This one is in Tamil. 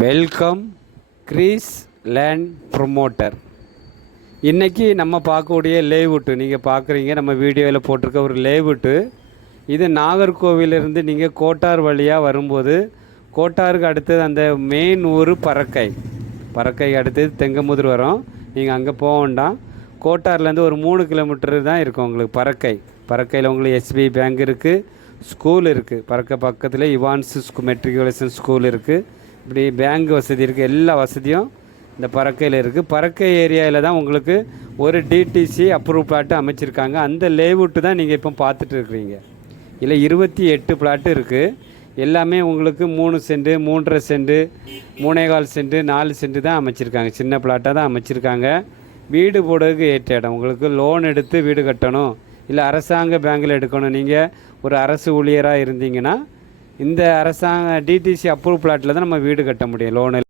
Welcome Greece land promoter. இன்றைக்கி நம்ம பார்க்கக்கூடிய லேவுட்டு நீங்கள் பார்க்குறீங்க, நம்ம வீடியோவில் போட்டிருக்க ஒரு லேவுட்டு. இது நாகர்கோவிலிருந்து நீங்கள் கோட்டார் வழியாக வரும்போது, கோட்டாருக்கு அடுத்தது அந்த மெயின் ஊர் பறக்கை அடுத்தது தெங்கமுதிர் வரும். நீங்கள் அங்கே போக வேண்டாம். கோட்டார்லேருந்து ஒரு 3 கிலோமீட்டர் தான் இருக்கும் உங்களுக்கு பறக்கையில் உங்களுக்கு எஸ்பிஐ பேங்க் இருக்குது, ஸ்கூல் இருக்குது. பறக்கை பக்கத்தில் இவான்ஸ் மெட்ரிகுலேஷன் ஸ்கூல் இருக்குது. இப்படி பேங்க் வசதி இருக்குது. எல்லா வசதியும் இந்த பறக்கையில் இருக்குது. பறக்கை ஏரியாவில் தான் உங்களுக்கு ஒரு டிடிசி அப்ரூவ் பிளாட்டு அமைச்சிருக்காங்க. அந்த லேவுட்டு தான் நீங்கள் இப்போ பார்த்துட்டு இருக்கிறீங்க. இல்லை 28 பிளாட்டு இருக்குது. எல்லாமே உங்களுக்கு 3 சென்ட்டு, 3.5 சென்ட்டு, 3.25 சென்ட்டு, 4 சென்ட்டு தான் அமைச்சிருக்காங்க. சின்ன பிளாட்டாக தான் அமைச்சிருக்காங்க. வீடு போடுறதுக்கு ஏற்ற இடம். உங்களுக்கு லோன் எடுத்து வீடு கட்டணும், இல்லை அரசாங்க பேங்கில் எடுக்கணும், நீங்கள் ஒரு அரசு ஊழியராக இருந்தீங்கன்னா இந்த அரசாங்க டிடிசி அப்ரூவ் பிளாட்டில் தான் நம்ம வீடு கட்ட முடியும் லோனு.